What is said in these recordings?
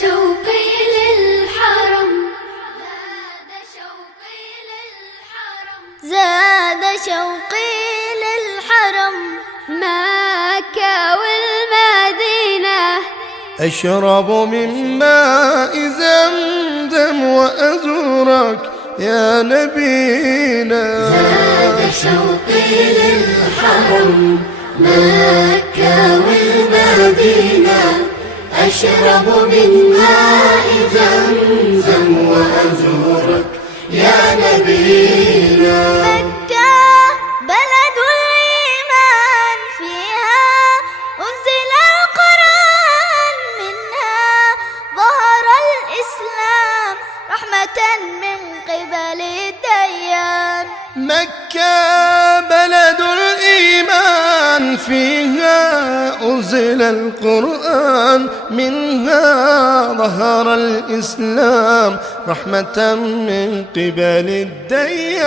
شوقي للحرم، زاد شوقي للحرم، مكة والمدينة. أشرب من ماء زمزم وأزورك يا نبينا. زاد شوقي للحرم، مكة والمدينة. أشرب من ماء زمزم وأزورك يا نبينا. مكة بلد الإيمان، فيها أنزل القرآن، منها ظهر الإسلام رحمة من قبل الديان. مكة بلد الإيمان، فيها أنزل القرآن، منها ظهر الإسلام رحمة من قبل الديان.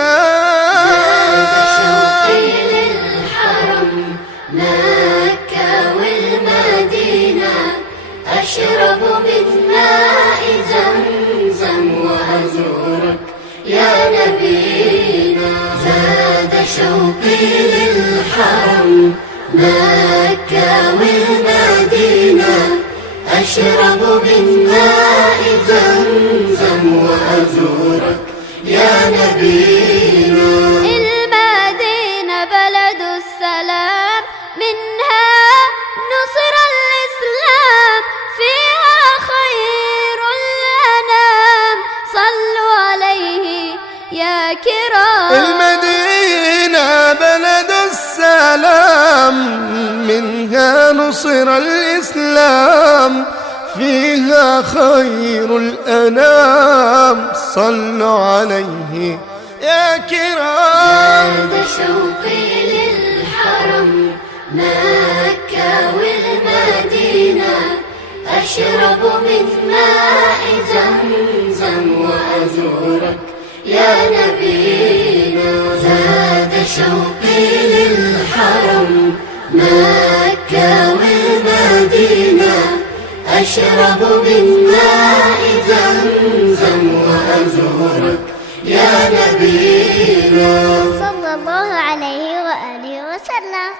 زاد شوقي للحرم، مكة والمدينة. أشرب من ماء زمزم وأزورك يا نبينا. زاد شوقي للحرم، مكة والمدينة. أشرب من ماء زمزم وأزورك يا نبينا. المدينة بلد السلام، منها نصر الإسلام، فيها خير الأنام صلوا عليه يا كرام. المدينة بلد السلام، منها نصر الإسلام، فيها خير الأنام صلوا عليه يا كرام. زاد شوقي للحرم، مكة والمدينة. أشرب من ماء زمزم وأزورك يا نبينا. زاد شوقي للحرم، مكة والمدينة. أشرب من ماء زمزم وأزورك يا نبينا. صلى الله عليه وآله وسلم.